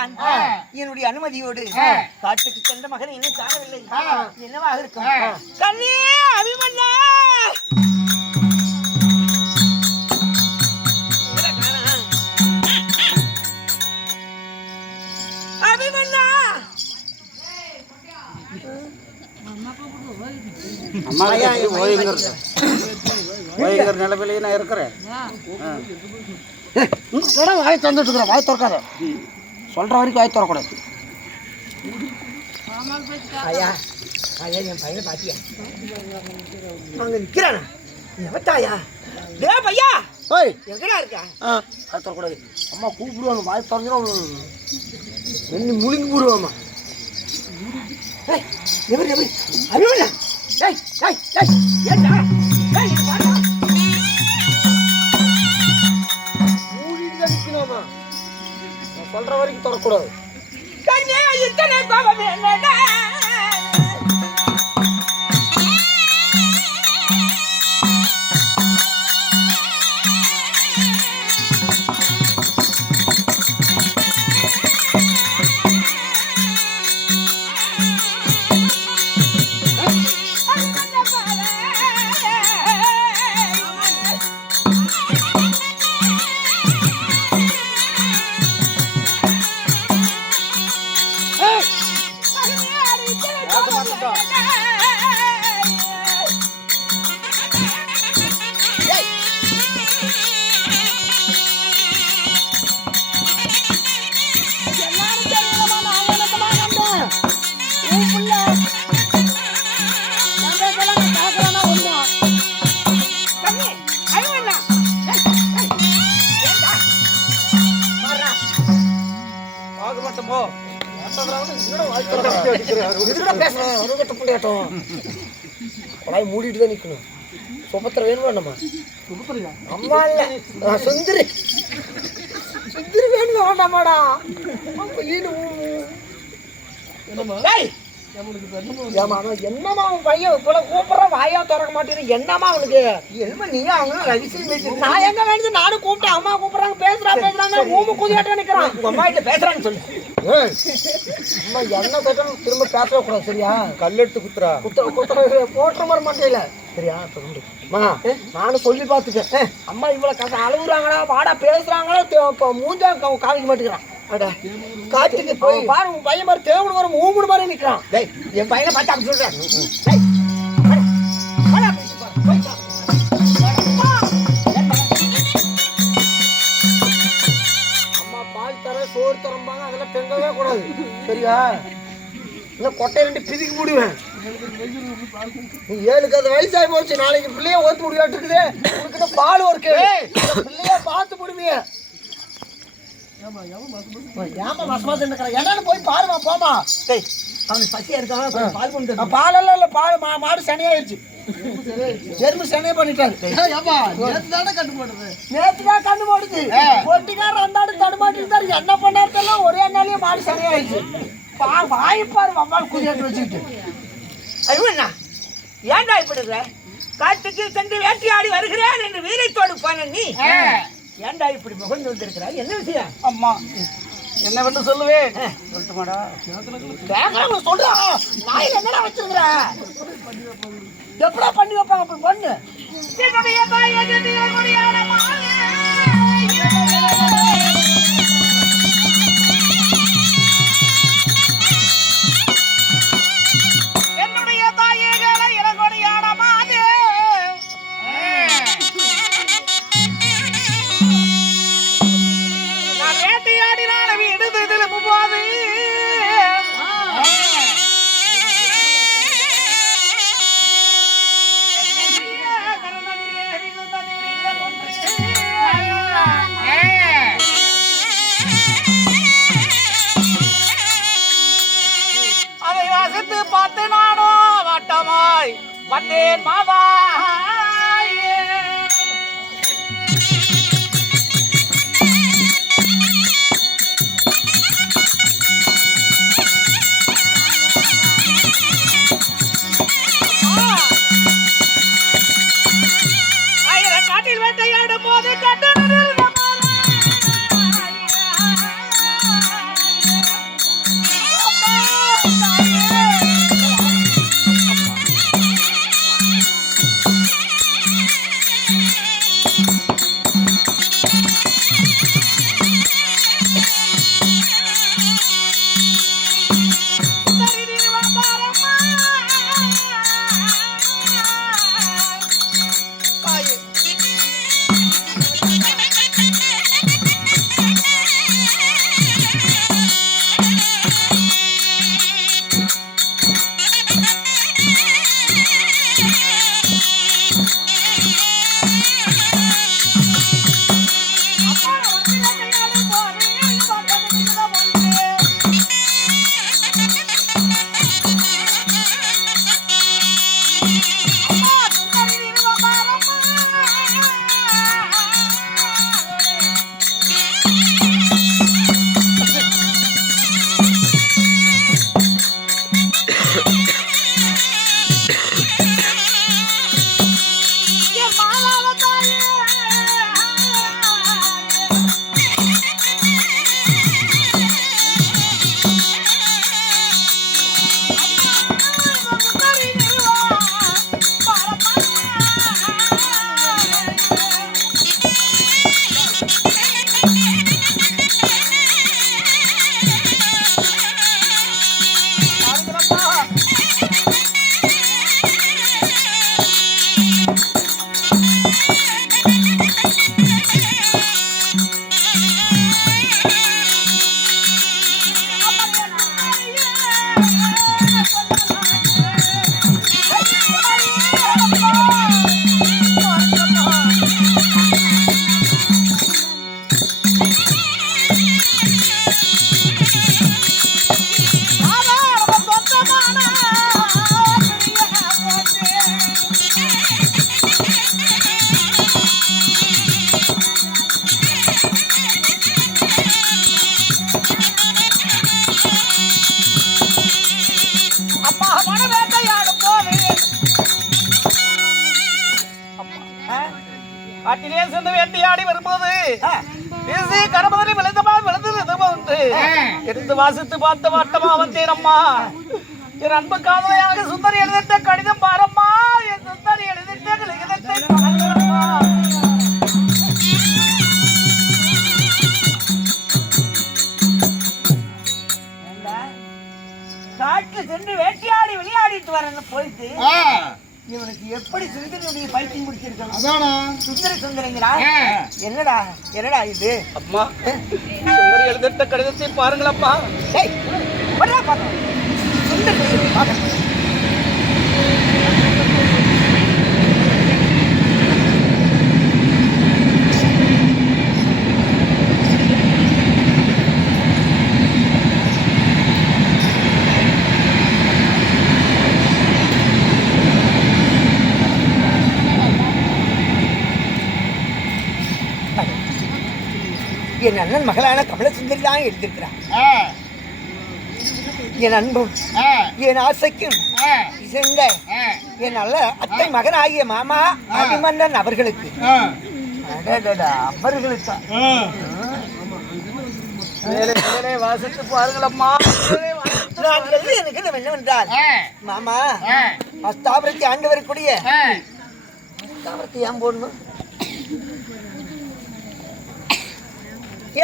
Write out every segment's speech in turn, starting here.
தான் என்னுடைய அனுமதியோடு காட்டுக்கு சென்ற மகனை இன்னும் காணவில்லை. என்னவாக இருக்கும்? கண்ணே அபிமன்னா, அபிமன்னா, அம்மா நிலவிலேயே நான் இருக்கிறேன். வாய் திறந்துட்டு இருக்கிறேன். வாய் திறக்காத. சொல்ற வரைக்கும் வாய் திறக்கூடாது. ஐயா ஐயா, என் பையனை பாத்தியா? அங்க நிக்கிறானா? எவத்தாயா? டே பையா, ஓய் எங்கடா இருக்கா? வாய் திறக்கூடாது. அம்மா கூப்பிடுவாங்க. வாய் திறந்துடும். என்ன முழுங்கி போடுவாம்மா. எவரு எவரு? அபிமன்னா, டேய் டேய் டேய், ஏண்டா? டேய் இது பாருடா. நான் சொல்ற வரைக்கும் திறக்கூடாது. கண்ணே இத்தனை பாவம் என்னடா? மூடிட்டு தான் நிக்கணும். சுபத்திர வேணும் வேண்டாமா? அம்மா இல்ல சுந்தரி, சுந்தரி வேணும் வேண்டாமாடா? என்னமா அவன் பையன் இப்ப கூப்பிடுற வாயா திறக்க மாட்டேன். என்னமா அவனுக்கு நீங்க அவங்களும் ரவிசி நான் எங்க வேணுது? நானும் கூப்பிட்டேன். அம்மா கூப்பிடுறாங்க, பேசுறாங்க. ஊம கூதியாட்ட நிக்கிறான். உங்க அம்மா கிட்ட பேசுறான்னு சொல்லு. அம்மா என்ன கேட்டாலும் திரும்ப பேசவே கூடாது. சரியா? கல்லெடுத்து குத்துறா போட்டுற மாதிரி மாட்டேல. சரியா? அம்மா நானும் சொல்லி பார்த்துட்டேன். அம்மா இவ்வளவு கதை அழுகுறாங்களா, வாடா பேசுறாங்களா, மூஞ்சா காமிக்க மாட்டேங்கிறான். காட்டுக்கு போய் பாரு, உன் பையன் மாதிரி தேவடு வரும் ஊமுடு மாதிரி நிக்கிறான். என் பையனை பார்த்து அப்படி சொல்றேன். அம்மா பால் தர சோறு தரம்பாங்க, அதெல்லாம் தெங்கவே கூடாது. சரியா? இந்த கொட்டை ரெண்டு பிதிக்கி முடிவேன். 7 வயசாகி போச்சு. நாளைக்கு பிள்ளைய ஓத்து முடியாட்டு இருக்குது. உனக்கு பால் ஒரு பிள்ளைய பார்த்து முடிவிய. என்னன்னு போய் பாருமா, போமா. அவனுக்கு பசியா இருக்கா? பால் கொண்டு பாலெல்லாம் இல்ல, பால் மாடு சனியாயிருச்சு. எருமை சனியா பண்ணிட்டாரு. நேற்று தான் கண்டு போடுது. ஒட்டிக்காரர் அந்தாடு தடுமாட்டிருந்தாரு. என்ன பண்ணாரு ஒரே நாளையே மாடு சனியாயிருச்சு. வாய்ப்பாரு அம்மாள் குதியாட்டு வச்சுக்கிட்டு. அருவண்ணா, ஏன்டா இப்படி காட்டுக்கு சென்று வேட்டையாடி வருகிறேன் என்று வீரத்தோடு போன நீ ஏன்டா இப்படி முகந்து வந்திருக்கிறாய்? என்ன விஷயம்? அம்மா என்ன வந்து சொல்லுவேன் சொல்லட்டுமாடா? சொல்றா. நாய் என்னடா வச்சிருக்கிற? எப்படா பண்ணி வைப்பாங்க? அப்படி பண்ணு. என்னுடைய தாயேகளை இளங்கொடியான மாது நான் வேட்டையாடினால வீடு திரும்பும் போது அதை வாசித்து பார்த்து நானோ வட்டமாய் வந்தேன் மாதா. காட்டில் வேட்டையாடும் போது கட்டு காட்டிலே சென்று வேட்டையாடி வரும்போது பேசி கரமதனை விழுந்தமா விழுந்து எடுத்து வாசித்து பார்த்த வாட்டமா வந்தேன் அம்மா. என் அன்பு காதலையாக சுந்தரி எழுதிட்ட கடிதம் பாரம்மா. என் சுந்தரி எழுதிட்ட கடிதத்தை பாரம்மா. காட்டுல சென்று வேட்டையாடி விளையாடிட்டு வரன்னு போயிட்டு இவனுக்கு எப்படி சுந்தரியுடைய பைத்தியம் முடிச்சிருக்கணும்? சுந்தரிங்கிறா என்னடா என்னடா இது? அம்மா சுந்தரி எழுதிட்ட கடிதத்தை பாருங்களம்மா. சுந்தரி என் அண்ணன் மகளான கமலசுந்தரி தான் எழுதியிருக்கிறான். என் அன்பும் என் ஆசைக்கும் இசைந்த என் நல்ல அத்தை மகனாகிய மாமா அபிமன்னன் அவர்களுக்கு அவர்களுக்கு வாசித்து பாருங்களம்மா. எனக்கு என்னவென்றால் மாமா அஸ்தாபுரத்தை ஆண்டு வரக்கூடிய அஸ்தாபுரத்தை ஏன் போடணும்?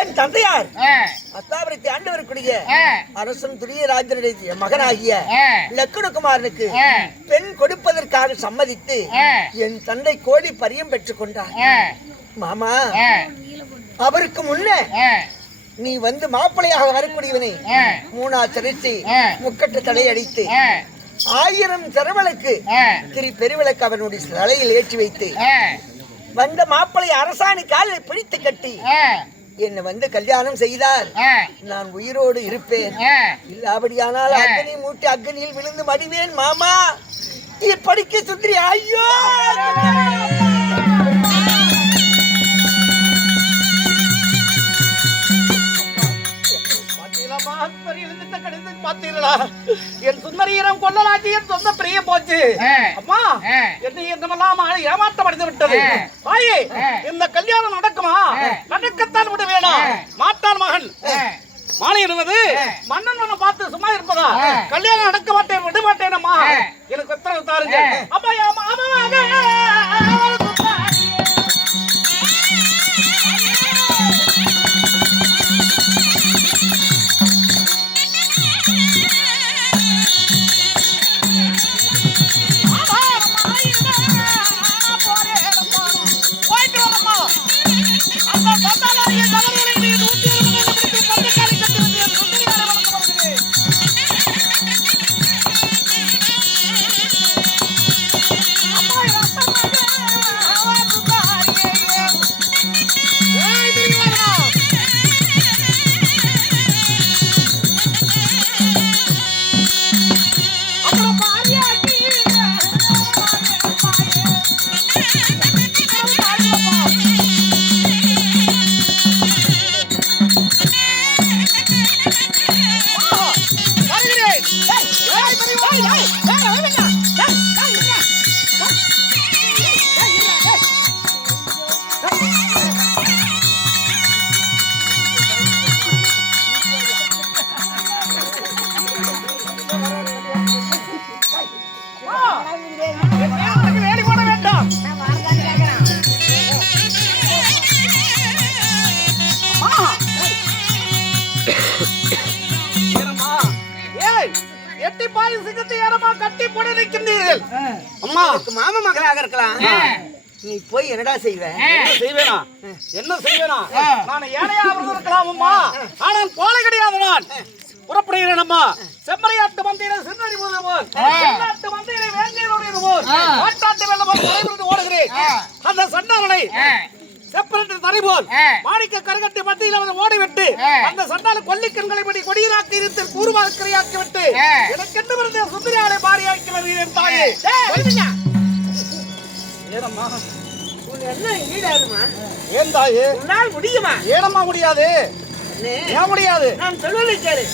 என் தந்தையார் அஸ்தாபுரத்தை ஆண்டு வரக்கூடிய அரசன் துரியராஜனுடைய மகனாகிய லக்குணகுமாரனுக்கு பெண் கொடுப்பதற்காக சம்மதித்து என் தந்தை கோடி பரியம் பெற்றுக் கொண்டார். மாமா அவருக்கு முன்னே நீ வந்து மாப்பிள்ளையாக வரக்கூடியவனை மூணா சிறைச்சி முக்கட்டு தலையடித்து 1000 சிறவளுக்கு திரு பெருவிளக்கு அவனுடைய தலையில் ஏற்றி வைத்து வந்த மாப்பிள்ளை அரசாணி காலில் பிடித்து கட்டி என்னை வந்து கல்யாணம் செய்தால் நான் உயிரோடு இருப்பேன். இல்லாபடியானால் அக்னி மூட்டி அக்னியில் விழுந்து மடிவேன் மாமா. இப்படிக்கு சுந்தரி ஐயோ என் சுந்தரீரம் கொள்ளலாட்டி என் சொந்த பிரிய போச்சு. அம்மா என்னை என்னமெல்லாம் ஏமாற்றம் அடைந்து விட்டது. தாயே இந்த கல்யாணம் நடக்குமா? நடக்கத்தான் விட வேணாம். மாட்டான் மகன் மாலையிடுவது மன்னன் மன்ன பார்த்து சும்மா இருப்பதா? கல்யாணம் நடக்க மாட்டேன் விட மாட்டேன் அம்மா. எனக்கு உத்தரவு தாருங்க. அப்பா மாமா மகளாக இருக்கலாம். நீ போய் என்னடா செய்வேன்? என்ன செய்வேனா? நான் ஏழையா இருக்கலாம் அம்மா. ஆனால் போல கிடையாது. நான் புறப்படுகிறேன் அம்மா. செம்மறியாட்டு மந்திர சின்னடி போதுவோம், சென்னாட்டு மந்திர வேங்கையோடு போதும், காட்டாட்டு வெள்ளம் ஓடுகிறேன். அந்த சண்டாளனை செப்பரேட்டு தரைபோல் மாணிக்க கரகட்டி மத்தியில் அவனை ஓடிவிட்டு அந்த சண்டால கொல்லிக்கண்களை படி கொடியராக்கி இருத்து கூறுவாக்கிரையாக்கி விட்டு எனக்கு என்ன இருந்த சுந்தரியாலை பாரியாக்கி வருகிறேன் தாயே. ஏனம்மா என்ன ஈடாதுமா? ஏன் தாயே உன்னால் முடியுமா? ஏனம்மா முடியாது? ஏன் முடியாது? நான் சொல்வதை கேளு.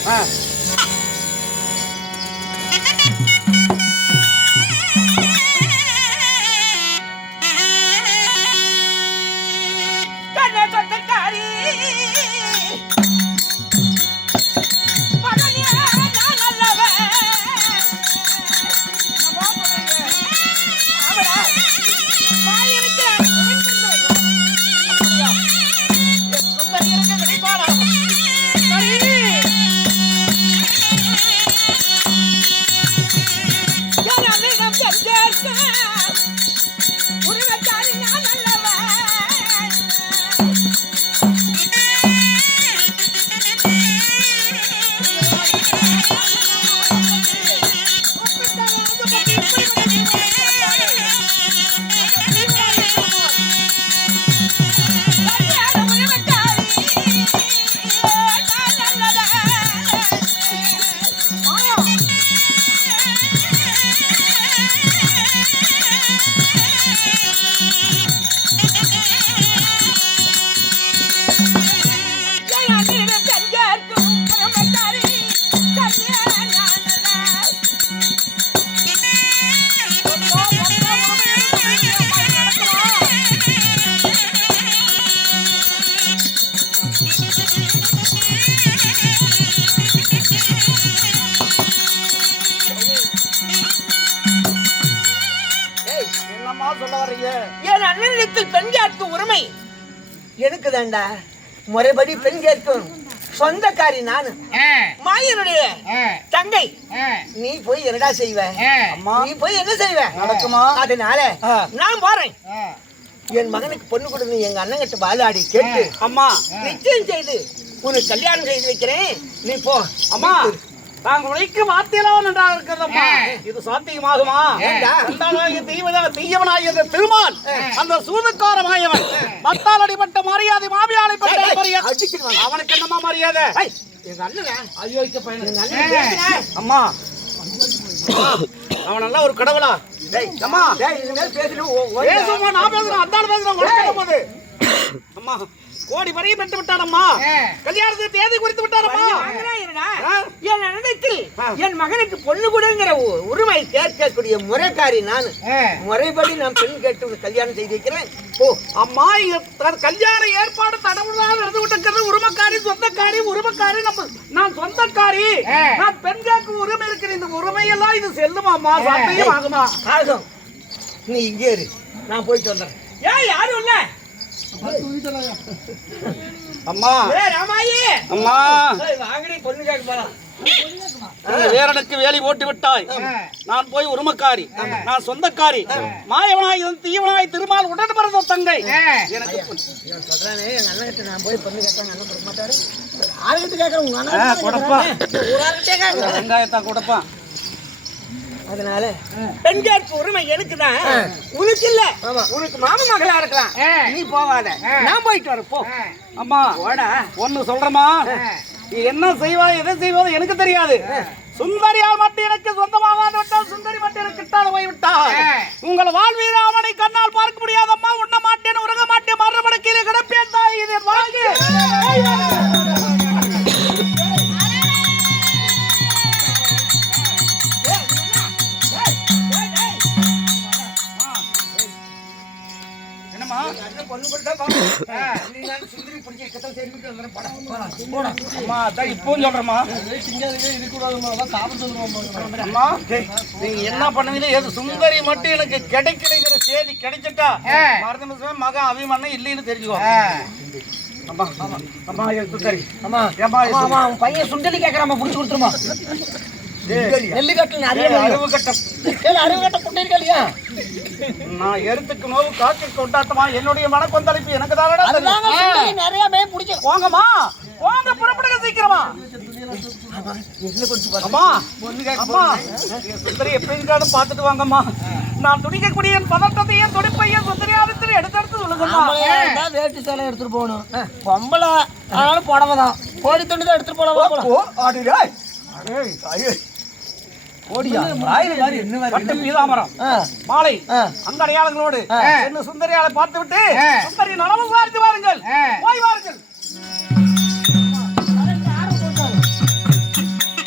எனக்கு தாண்டா முறைப்படி பெண் கேட்கும் சொந்தக்காரி நானு மாயனுடைய தங்கை. நீ போய் என்னடா செய்வ? அம்மா நீ போய் என்ன செய்வ? நடக்குமா? அதனால நான் போறேன். என் மகனுக்கு பொண்ணு கொடுங்க எங்க அண்ணன் கிட்ட வாழாடி கேட்டு அம்மா நிச்சயம் செய்து உனக்கு கல்யாணம் செய்து வைக்கிறேன். நீ போ. அம்மா நாங்கள் உழைக்கும் வார்த்தையெல்லாம் நன்றாக இருக்கிறதம்மா. இது சாத்தியமாகுமா? தீயவனாகிய திருமால் அந்த சூதுக்கார மாயவன் மத்தால் அடிபட்ட மரியாதை மாவியாலை அவனுக்கு என்னமா மரியாதை? எங்க அண்ணன் அயோக்கிய பையன். எங்க அண்ணன் பேசுறேன். அம்மா அவன் நல்லா ஒரு கடவுளா? அம்மா இனிமேல் பேசணும். பேசுமா? நான் பேசுறேன். அந்த பேசுறேன். அம்மா கோடி வரையும் பெற்று விட்டாரம்மா. கல்யாணத்துக்கு தேதி குறித்து விட்டாரம்மா. என் அண்ணத்தில் என் மகனுக்கு பொண்ணு கொடுங்கிற உரிமை கேட்கக்கூடிய முறைக்காரி நானு. முறைப்படி நான் பெண் கேட்டு கல்யாணம் செய்து வைக்கிறேன். ஓ அம்மா கல்யாண ஏற்பாடு தடவுதான் நடந்து விட்டு உரிமைக்காரி சொந்தக்காரி உரிமைக்காரி நான் சொந்தக்காரி. நான் பெண் கேட்கும் உரிமை இருக்கிற இந்த உரிமையெல்லாம் இது செல்லுமாம்மா? சாத்தியம் ஆகுமா? ஆகும். நீ இங்கே இரு, நான் போயிட்டு வந்துடுறேன். ஏன் யாரும் இல்ல? அம்மா ராமாயி அம்மா வாங்கடி பொண்ணு கேட்க போலாம். வேறனுக்கு வேலி ஓட்டி விட்டாய். நான் போய் உரிமைக்காரி, நான் சொந்தக்காரி. மாயவனாய் தீவனாய் திருமால் உடன் பிறந்த தங்கை எனக்கு சொல்றானே. எங்க அண்ணன் கிட்ட நான் போய் பொண்ணு கேட்பாங்க, அண்ணன் கொடுக்க மாட்டாரு. ஆளுகிட்ட கேட்கறேன். உங்க அண்ணன் கொடுப்பா, கேட்க வெங்காயத்தான் கொடுப்பான். அதனால பெண் கேட்பு உரிமை எனக்கு தான், உனக்கு இல்ல. உனக்கு மாமன் மகளா இருக்கலாம். நீ போவாத, நான் போயிட்டு வரேன். போ அம்மா போடா. ஒன்னு சொல்றமா, நீ என்ன செய்வாய் எதை செய்வாது எனக்கு தெரியாது. சுந்தரியால் மட்டும் எனக்கு சொந்தமாக விட்டால் சுந்தரி மட்டும் எனக்கு கிட்டால் போய்விட்டால் உங்கள் வாழ்வீர அவனை கண்ணால் பார்க்க முடியாதம்மா. உண்ண மாட்டேன், உறங்க மாட்டேன், மறுபடி கீழே கிடப்பேன். தாய் இது வாழ்க்கை. பொண்ணு கொடுத்தா சுந்தரி பிடிச்சி கத்தல் தெரிவிட்டு வந்துடுறேன். அம்மா அதான் இப்போ சொல்றேம்மா. அம்மா நீங்க என்ன பண்ணுவீங்க? எது சுந்தரி மட்டும் எனக்கு கிடைக்கலைங்கிற செய்தி கிடைச்சிட்டா மருந்து நிமிஷமே மகன் அபிமன்னம் இல்லைன்னு தெரிஞ்சுக்கோ. அம்மா அம்மா சுந்தரி அம்மா ஏமா அவன் பையன் சுண்டலி கேட்கறாம புடிச்சு கொடுத்துருமா? நெல்லுக்கட்டில் நிறைய அறிவு கட்டம் அறிவு கட்ட புட்டிருக்கா இல்லையா? நான் எருத்துக்கு நோவு காக்கை கொண்டாட்டமா என்னுடைய மனக்கொந்தளிப்பு எனக்கு தான். நிறைய பேர் பிடிச்சி போங்கம்மா, போங்க, புறப்படுங்க சீக்கிரமா. அம்மா அம்மா சுந்தரி எப்படி இருக்கான்னு பார்த்துட்டு வாங்கம்மா. நான் துடிக்கக்கூடிய என் பதட்டத்தையும் துடிப்பையும் சுந்தரியாவித்து எடுத்து சொல்லுங்கம்மா. வேட்டி சேலை எடுத்துட்டு போகணும். பொம்பளை அதனால புடவைதான், கோடி துணி தான் எடுத்துட்டு போலாம். மாலை அந்த அடையாளங்களோடு சுந்தரியாலை பார்த்து விட்டு சுந்தரி நலவு பார்த்து